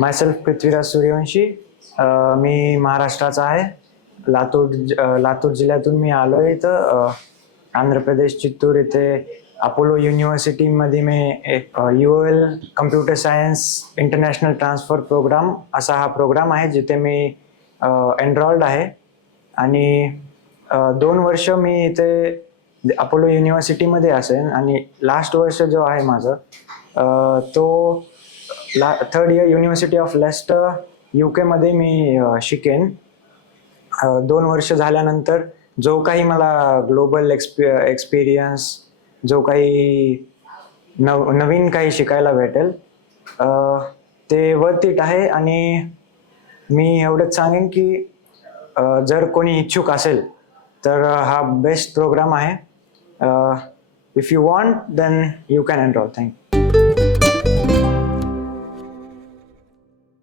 Myself Prithviraj Suryavanshi. मी महाराष्ट्राचा आहे. लातूर जिल्ह्यातून मी आलो आहे इथं. आंध्र प्रदेश चित्तूर येथे अपोलो युनिव्हर्सिटीमध्ये मी UOL computer science international transfer programme असा हा प्रोग्राम आहे जिथे मी एनरोल्ड आहे. आणि 2 वर्ष मी इथे अपोलो युनिव्हर्सिटीमध्ये असेन आणि लास्ट वर्ष जो आहे माझं तो third year university of Leicester UK मध्ये मी शिकेन. 2 वर्ष झाल्यानंतर जो काही मला ग्लोबल एक्सपिरियन्स, जो काही नवीन काही शिकायला भेटेल ते वर्थ इट आहे. आणि मी एवढंच सांगेन की जर कोणी इच्छुक असेल तर हा बेस्ट प्रोग्राम आहे. If you want then you can enrol. Thank you.